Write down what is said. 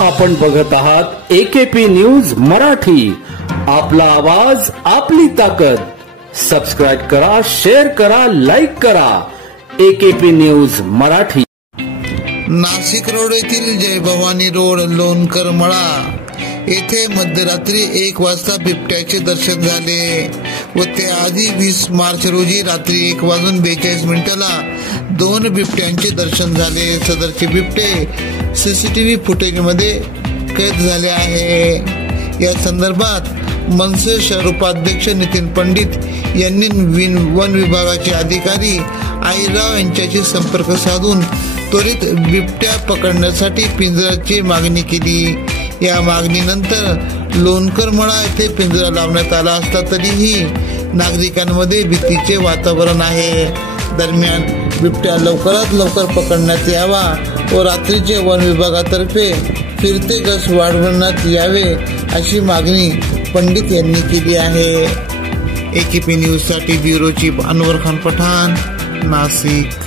आपण बघत आहात AKP न्यूज मराठी। आपला आवाज आपली ताकद। सबस्क्राइब करा, शेअर करा, लाईक करा। AKP news Marathi. Nashik road येथील जय भवानी रोड लोणकर मळा येथे मध्यरात्री 1 वाजता बिबट्याचे दर्शन झाले व त्याआधी 20 मार्च रोजी रात्री 1:42 2 बिबट्यांचे दर्शन झाले। सदरचे बिबटे सीसीटीव्ही फुटेजमध्ये कैद झाले आहे। या संदर्भात मनसे शहर उपाध्यक्ष नितीन पंडित यांनी वन विभागाचे अधिकारी आईराव यांच्याशी संपर्क साधून त्वरित बिबट्या पकडण्यासाठी पिंजऱ्याची मागणी केली। या मागणीनंतर लोणकरमळा येथे पिंजरा लावण्यात आला असला तरीही नागरिकांमध्ये भीतीचे वातावरण आहे। दरम्यान बिबट्या लवकरात लवकर पकडण्यात यावा व रात्रीचे वन विभागातर्फे फिरते गस्त वाढवण्यात यावे अशी मागणी पंडित यांनी केली आहे। AKP न्यूज साठी ब्युरो चीफ अनवर खान पठाण, नाशिक।